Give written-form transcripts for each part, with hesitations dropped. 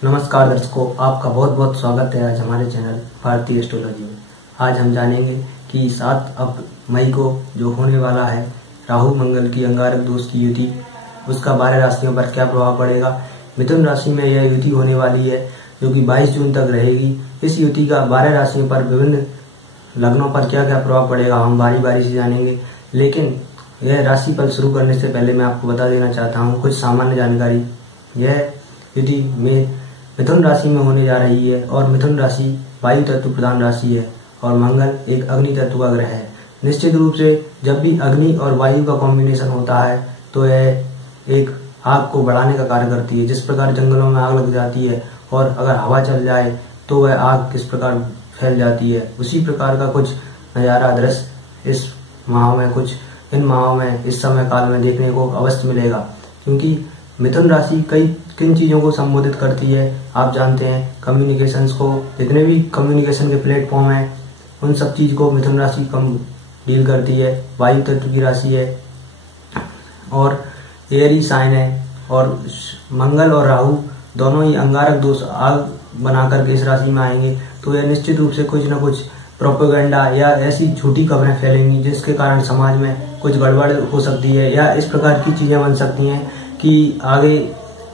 नमस्कार दर्शकों, आपका बहुत बहुत स्वागत है आज हमारे चैनल भारतीय एस्ट्रोलॉजी में। आज हम जानेंगे कि 7 मई को जो होने वाला है राहु मंगल की अंगारक दोष की युति, उसका 12 राशियों पर क्या प्रभाव पड़ेगा। मिथुन राशि में यह युति होने वाली है जो कि 22 जून तक रहेगी। इस युति का 12 राशियों पर विभिन्न लग्नों पर क्या क्या प्रभाव पड़ेगा हम बारी बारी से जानेंगे। लेकिन यह राशिफल शुरू करने से पहले मैं आपको बता देना चाहता हूँ कुछ सामान्य जानकारी। यह युति में मिथुन राशि में होने जा रही है और मिथुन राशि वायु तत्व प्रधान राशि है और मंगल एक अग्नि तत्व का ग्रह है। निश्चित रूप से जब भी अग्नि और वायु का कॉम्बिनेशन होता है तो यह एक आग को बढ़ाने का कार्य करती है। जिस प्रकार जंगलों में आग लग जाती है और अगर हवा चल जाए तो वह आग किस प्रकार फैल जाती है, उसी प्रकार का कुछ नज़ारा दृश्य इस इन माहों में इस समय काल में देखने को अवश्य मिलेगा। क्योंकि मिथुन राशि किन चीज़ों को संबोधित करती है आप जानते हैं। कम्युनिकेशंस को, जितने भी कम्युनिकेशन के प्लेटफॉर्म हैं उन सब चीज़ को मिथुन राशि कम डील करती है। वायु तत्व की राशि है और एरी साइन है और मंगल और राहु दोनों ही अंगारक दोष आग बनाकर के इस राशि में आएंगे तो यह निश्चित रूप से कुछ न कुछ प्रोपेगेंडा या ऐसी झूठी खबरें फैलेंगी जिसके कारण समाज में कुछ गड़बड़ हो सकती है या इस प्रकार की चीज़ें बन सकती हैं कि आगे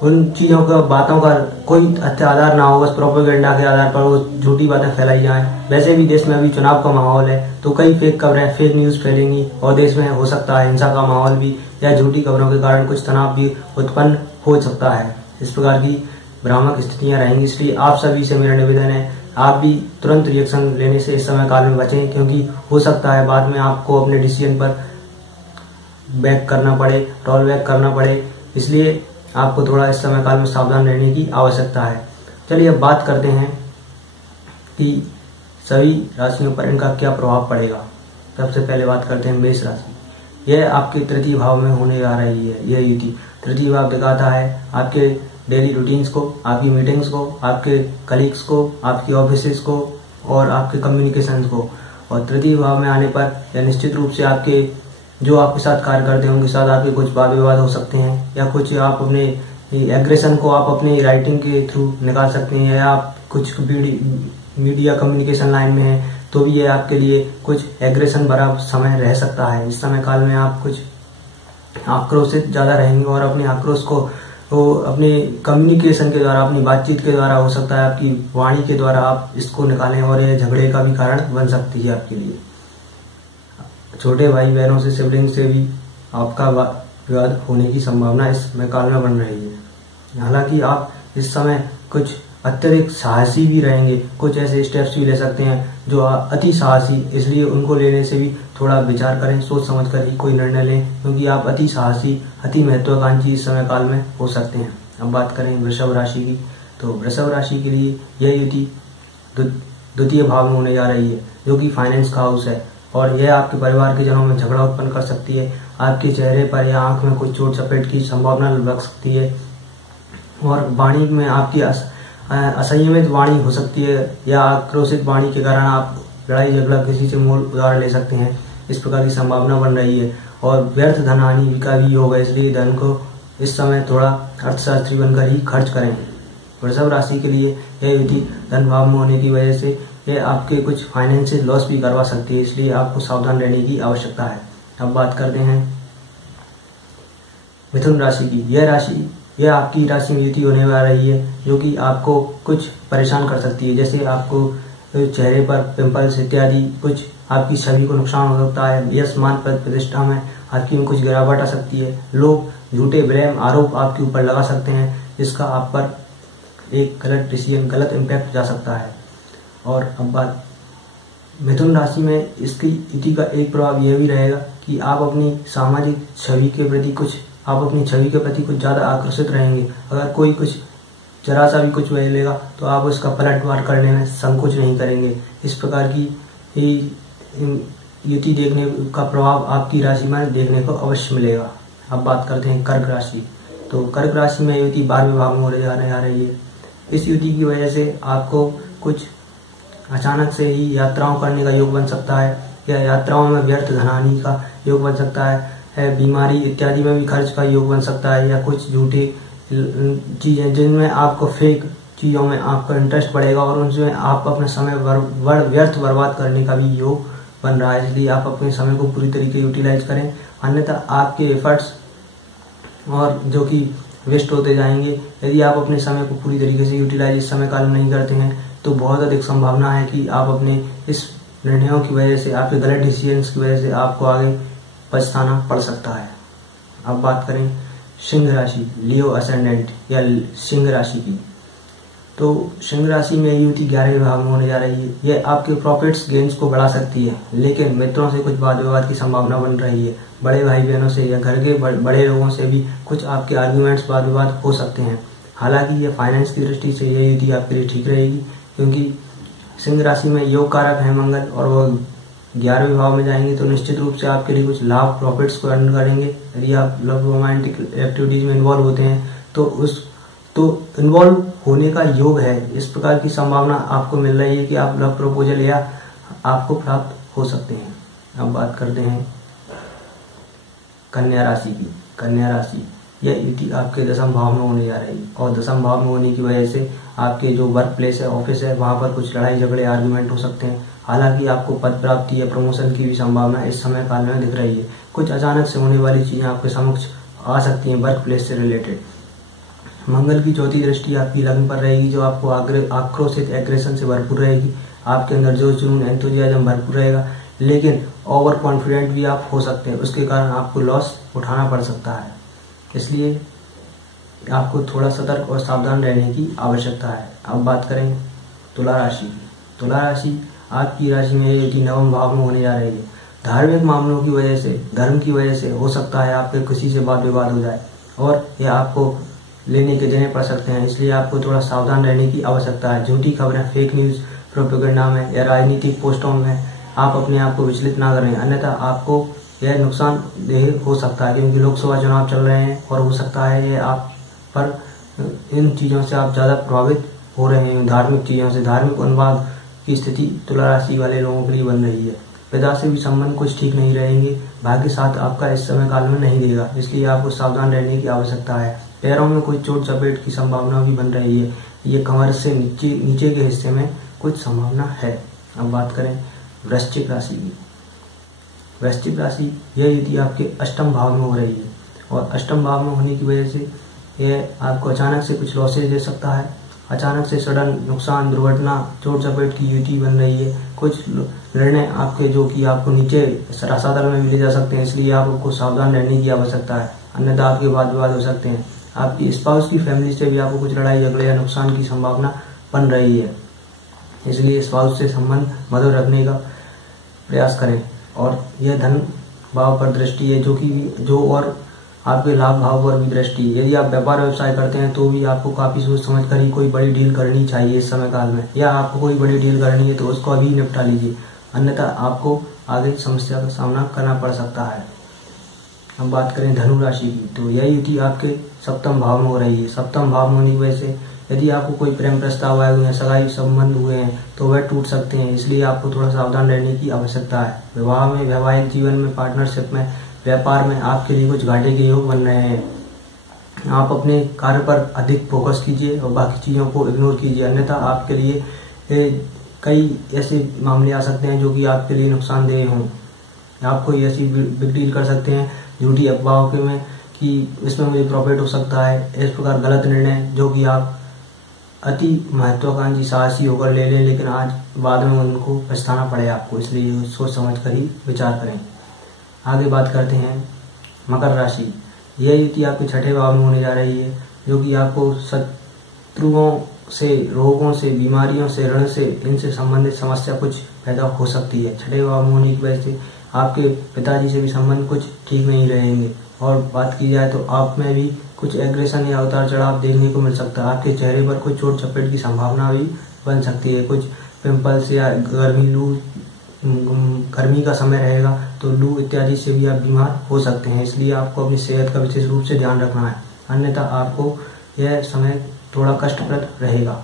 उन चीज़ों का बातों का कोई अच्छा आधार ना हो, बस प्रोपेगेंडा के आधार पर वो झूठी बातें फैलाई जाएं। वैसे भी देश में अभी चुनाव का माहौल है तो कई फेक खबरें, फेक न्यूज़ फैलेंगी और देश में हो सकता है हिंसा का माहौल भी या झूठी खबरों के कारण कुछ तनाव भी उत्पन्न हो सकता है। इस प्रकार की भ्रामक स्थितियां रहेंगी। इसलिए आप सभी से मेरा निवेदन है आप भी तुरंत रिएक्शन लेने से इस समय काल में बचें, क्योंकि हो सकता है बाद में आपको अपने डिसीजन पर रोल बैक करना पड़े। इसलिए आपको थोड़ा इस समय काल में सावधान रहने की आवश्यकता है। चलिए अब बात करते हैं कि सभी राशियों पर इनका क्या प्रभाव पड़ेगा। सबसे पहले बात करते हैं मेष राशि। यह आपके तृतीय भाव में होने जा रही है। यह युति तृतीय भाव दिखाता है आपके डेली रूटीन्स को, आपकी मीटिंग्स को, आपके कलीग्स को, आपकी ऑफिसेस को और आपके कम्युनिकेशन को। और तृतीय भाव में आने पर यह निश्चित रूप से आपके जो आपके साथ कार्य करते हैं उनके साथ आपके कुछ वाद विवाद हो सकते हैं या कुछ आप अपने एग्रेशन को आप अपनी राइटिंग के थ्रू निकाल सकते हैं या आप कुछ मीडिया कम्युनिकेशन लाइन में हैं तो भी ये आपके लिए कुछ एग्रेशन भरा समय रह सकता है। इस समय काल में आप कुछ आक्रोशित ज़्यादा रहेंगे और अपने आक्रोश को अपने कम्युनिकेशन के द्वारा, अपनी बातचीत के द्वारा, हो सकता है आपकी वाणी के द्वारा आप इसको निकालें और यह झगड़े का भी कारण बन सकती है आपके लिए। छोटे भाई बहनों से, सिबलिंग से भी आपका विवाद होने की संभावना इस काल में बन रही है। हालांकि आप इस समय कुछ अत्यधिक साहसी भी रहेंगे, कुछ ऐसे स्टेप्स भी ले सकते हैं जो अति साहसी, इसलिए उनको लेने से भी थोड़ा विचार करें, सोच समझ कर ही कोई निर्णय लें, क्योंकि आप अति साहसी, अति महत्वाकांक्षी इस समय काल में हो सकते हैं। अब बात करें वृषभ राशि की, तो वृषभ राशि के लिए यह युति द्वितीय भाव में होने जा रही है जो कि फाइनेंस का हाउस है और यह आपके परिवार के जनों में झगड़ा उत्पन्न कर सकती है। आपके चेहरे पर या आंख में कुछ चोट चपेट की संभावना लग सकती है और वाणी में आपकी असंयमित वाणी हो सकती है या आक्रोशित वाणी के कारण आप लड़ाई झगड़ा किसी से मोल उधार ले सकते हैं। इस प्रकार की संभावना बन रही है और व्यर्थ धन हानि का भी होगा, इसलिए धन को इस समय थोड़ा अर्थशास्त्री बनकर ही खर्च करें। वृषभ राशि के लिए यह युति धन भाव में होने की वजह से यह आपके कुछ फाइनेंशियल लॉस भी करवा सकती है, इसलिए आपको सावधान रहने की आवश्यकता है। अब बात करते हैं मिथुन राशि की। यह आपकी राशि में युति होने वाली रही है जो कि आपको कुछ परेशान कर सकती है, जैसे आपको चेहरे पर पिंपल्स इत्यादि, कुछ आपकी छवि को नुकसान हो सकता है, यश मान प्रतिष्ठा में आपकी में कुछ गिरावट आ सकती है, लोग झूठे ब्लेम आरोप आपके ऊपर लगा सकते हैं, जिसका आप पर एक गलत डिसीजन, गलत इम्पैक्ट जा सकता है। और अब बात मिथुन राशि में इसकी युति का एक प्रभाव यह भी रहेगा कि आप अपनी सामाजिक छवि के प्रति कुछ ज़्यादा आकर्षित रहेंगे। अगर कोई कुछ जरा सा भी कुछ बोलेगा तो आप उसका पलटवार करने में संकोच नहीं करेंगे। इस प्रकार की युति देखने का प्रभाव आपकी राशि में देखने को अवश्य मिलेगा। अब बात करते हैं कर्क राशि। तो कर्क राशि में युति 12वें भाव में होने जा रही है। इस युति की वजह से आपको कुछ अचानक से ही यात्राओं करने का योग बन सकता है या यात्राओं में व्यर्थ धनहानि का योग बन सकता है, बीमारी इत्यादि में भी खर्च का योग बन सकता है या कुछ झूठी चीजें जिनमें आपको फेक चीज़ों में आपका इंटरेस्ट बढ़ेगा और उनमें आप अपना समय व्यर्थ बर्बाद करने का भी योग बन रहा है। इसलिए आप अपने समय को पूरी तरीके यूटिलाइज करें, अन्यथा आपके एफर्ट्स और जो कि वेस्ट होते जाएंगे। यदि आप अपने समय को पूरी तरीके से यूटिलाइज इस समय काल में नहीं करते हैं तो बहुत अधिक संभावना है कि आप अपने इस निर्णयों की वजह से, आपके गलत डिसीजंस की वजह से आपको आगे पछताना पड़ सकता है। अब बात करें सिंह राशि, लियो असेंडेंट या सिंह राशि की, तो सिंह राशि में युति 11वें भाव में होने जा रही है। यह आपके प्रॉफिट्स गेन्स को बढ़ा सकती है, लेकिन मित्रों से कुछ वाद विवाद की संभावना बन रही है। बड़े भाई बहनों से या घर के बड़े लोगों से भी कुछ आपके आर्ग्यूमेंट्स, वाद विवाद हो सकते हैं। हालांकि यह फाइनेंस की दृष्टि से यह युति आपके लिए ठीक रहेगी, क्योंकि सिंह राशि में योग कारक है मंगल और वो 11वें भाव में जाएंगे, तो निश्चित रूप से आपके लिए कुछ लाभ, प्रॉफिट्स को अर्न करेंगे। यदि आप लव रोमांटिक एक्टिविटीज में इन्वॉल्व होते हैं तो इन्वॉल्व होने का योग है। इस प्रकार की संभावना आपको मिल रही है कि आप लव प्रपोजल या आपको प्राप्त हो सकते हैं। अब बात करते हैं कन्या राशि की। कन्या राशि, यह युति आपके 10वें भाव में होने जा रही है और 10वें भाव में होने की वजह से आपके जो वर्क प्लेस है, ऑफिस है, वहां पर कुछ लड़ाई झगड़े, आर्ग्यूमेंट हो सकते हैं। हालांकि आपको पद प्राप्ति या प्रमोशन की भी संभावना इस समय काल में दिख रही है। कुछ अचानक से होने वाली चीजें आपके समक्ष आ सकती हैं वर्क प्लेस से रिलेटेड। मंगल की चौथी दृष्टि आपकी लग्न पर रहेगी, जो आपको आक्रोशित, एग्रेशन से भरपूर रहेगी। आपके अंदर जो जुनून, एंथुजियाज्म भरपूर रहेगा, लेकिन ओवर कॉन्फिडेंट भी आप हो सकते हैं। उसके कारण आपको लॉस उठाना पड़ सकता है, इसलिए आपको थोड़ा सतर्क और सावधान रहने की आवश्यकता है। अब बात करें तुला राशि की। तुला राशि आपकी राशि में युति 9वें भाव में होने जा रही है। धार्मिक मामलों की वजह से, धर्म की वजह से हो सकता है आपके किसी से वाद विवाद हो जाए और यह आपको लेने के देने पड़ सकते हैं, इसलिए आपको थोड़ा सावधान रहने की आवश्यकता है। झूठी खबरें, फेक न्यूज, प्रोपेगेंडा में या राजनीतिक पोस्टों में आप अपने आप को विचलित ना करें, अन्यथा आपको यह नुकसानदेह हो सकता है, क्योंकि लोकसभा चुनाव चल रहे हैं और हो सकता है ये आप पर इन चीज़ों से आप ज़्यादा प्रभावित हो रहे हैं। धार्मिक चीज़ों से, धार्मिक उन्माद की स्थिति तुला राशि वाले लोगों के लिए बन रही है। पिता से भी संबंध कुछ ठीक नहीं रहेंगे। भाग्य साथ आपका इस समय काल में नहीं देगा, इसलिए आपको सावधान रहने की आवश्यकता है। पैरों में कोई चोट चपेट की संभावना भी बन रही है। ये कमर से नीचे के हिस्से में कुछ संभावना है। अब बात करें वृश्चिक राशि की। वृश्चिक राशि, यह युति आपके 8वें भाव में हो रही है और 8वें भाव में होने की वजह से यह आपको अचानक से कुछ लॉसेज दे सकता है। अचानक से सडन नुकसान, दुर्घटना, चोट चपेट की युति बन रही है। कुछ निर्णय आपके जो कि आपको नीचे रसातल में भी ले जा सकते हैं, इसलिए आपको सावधान रहने की आवश्यकता है, अन्यथा आपके वाद विवाद हो सकते हैं। आपकी स्पाउस की फैमिली से भी आपको कुछ लड़ाई झगड़े या नुकसान की संभावना बन रही है, इसलिए स्पाउस से संबंध मधुर रखने का प्रयास करें। और यह धन भाव पर दृष्टि है, जो और आपके लाभ भाव पर भी दृष्टि है। यदि आप व्यापार व्यवसाय करते हैं तो भी आपको काफी सोच समझ कर ही कोई बड़ी डील करनी चाहिए इस समय काल में, या आपको कोई बड़ी डील करनी है तो उसको अभी निपटा लीजिए, अन्यथा आपको आगे समस्या का सामना करना पड़ सकता है। अब बात करें धनु राशि की, तो यह युति आपके 7वें भाव में हो रही है। 7वें भाव में होने की वजह से यदि आपको कोई प्रेम प्रस्ताव आए हुए हैं, सगाई संबंध हुए हैं, तो वह टूट सकते हैं, इसलिए आपको थोड़ा सावधान रहने की आवश्यकता है। विवाह में, वैवाहिक जीवन में, पार्टनरशिप में, व्यापार में आपके लिए कुछ घाटे के योग बन रहे हैं। आप अपने कार्य पर अधिक फोकस कीजिए और बाकी चीजों को इग्नोर कीजिए, अन्यथा आपके लिए कई ऐसे मामले आ सकते हैं जो कि आपके लिए नुकसानदेह हों। आप कोई ऐसी बिग डील कर सकते हैं झूठी अफवाहों के में कि इसमें मुझे प्रॉफिट हो सकता है। इस प्रकार गलत निर्णय जो कि आप अति महत्वाकांक्षी, साहसी होकर ले लें, लेकिन आज बाद में उनको पछताना पड़े आपको, इसलिए सोच समझ कर ही विचार करें। आगे बात करते हैं मकर राशि। यह युति आपके 6ठे भाव में होने जा रही है, जो कि आपको शत्रुओं से, रोगों से, बीमारियों से, ऋण से, इनसे संबंधित समस्या कुछ पैदा हो सकती है। 6ठे भाव में होने की वजह से आपके पिताजी से भी संबंध कुछ ठीक नहीं रहेंगे। और बात की जाए तो आप में भी कुछ एग्रेशन या उतार चढ़ाव देखने को मिल सकता है। आपके चेहरे पर कुछ चोट चपेट की संभावना भी बन सकती है। कुछ पिंपल्स या गर्मी का समय रहेगा तो लू इत्यादि से भी आप बीमार हो सकते हैं, इसलिए आपको अपनी सेहत का विशेष रूप से ध्यान रखना है, अन्यथा आपको यह समय थोड़ा कष्टप्रद रहेगा।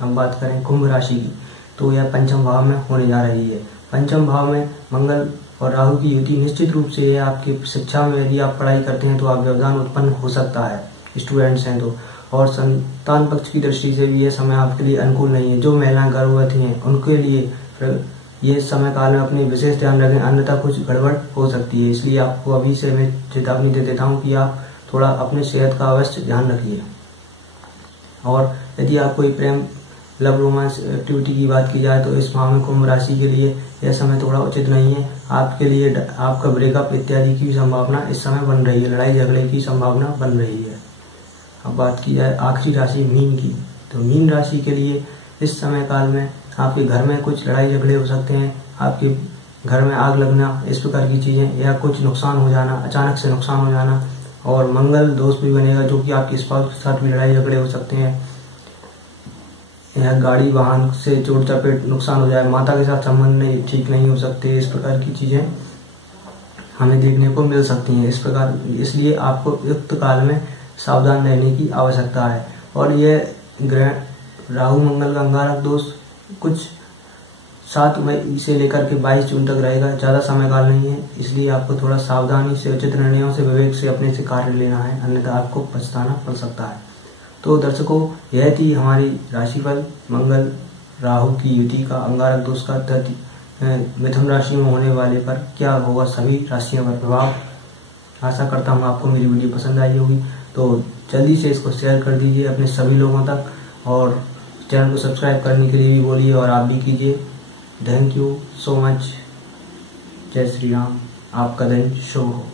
अब बात करें कुंभ राशि की, तो यह 5वें भाव में होने जा रही है। 5वें भाव में मंगल और राहु की युति निश्चित रूप से यह आपकी शिक्षा में, यदि आप पढ़ाई करते हैं तो आप व्यवधान उत्पन्न हो सकता है, स्टूडेंट्स हैं तो। और संतान पक्ष की दृष्टि से भी यह समय आपके लिए अनुकूल नहीं है। जो महिलाएं गर्भवती हैं उनके लिए ये समय काल में अपनी विशेष ध्यान रखें, अन्यथा कुछ गड़बड़ हो सकती है। इसलिए आपको अभी से मैं चेतावनी दे देता हूँ कि आप थोड़ा अपने सेहत का अवश्य ध्यान रखिए। और यदि आप कोई प्रेम लव रोमांस एक्टिविटी की बात की जाए तो इस माह में कुंभ राशि के लिए यह समय थोड़ा उचित नहीं है। आपके लिए आपका ब्रेकअप इत्यादि की संभावना इस समय बन रही है, लड़ाई झगड़े की संभावना बन रही है। अब बात की जाए आखिरी राशि मीन की, तो मीन राशि के लिए इस समय काल में आपके घर में कुछ लड़ाई झगड़े हो सकते हैं, आपके घर में आग लगना, इस प्रकार की चीजें, या कुछ नुकसान हो जाना, अचानक से नुकसान हो जाना, और मंगल दोष भी बनेगा जो कि आपके स्पाउस के साथ भी लड़ाई झगड़े हो सकते हैं। यह गाड़ी वाहन से चोट चपेट नुकसान हो जाए, माता के साथ संबंध नहीं ठीक नहीं हो सकते, इस प्रकार की चीजें हमें देखने को मिल सकती हैं। इस प्रकार इसलिए आपको युक्त काल में सावधान रहने की आवश्यकता है। और यह ग्रह राहु मंगल का अंगारक दोष कुछ 7 मई से लेकर के 22 जून तक रहेगा, ज्यादा समय काल नहीं है। इसलिए आपको थोड़ा सावधानी से, उचित निर्णयों से, विवेक से अपने से कार्य लेना है, अन्यथा आपको पछताना पड़ सकता है। तो दर्शकों, यह थी हमारी राशिफल मंगल राहु की युति का अंगारक दोष का मिथुन राशि में होने वाले पर क्या होगा सभी राशियों पर प्रभाव। आशा करता हूँ आपको मेरी वीडियो पसंद आई होगी, तो जल्दी से इसको शेयर कर दीजिए अपने सभी लोगों तक, और चैनल को सब्सक्राइब करने के लिए भी बोलिए और आप भी कीजिए। Thank you so much. जय श्री राम। आपका दिन शुभ हो।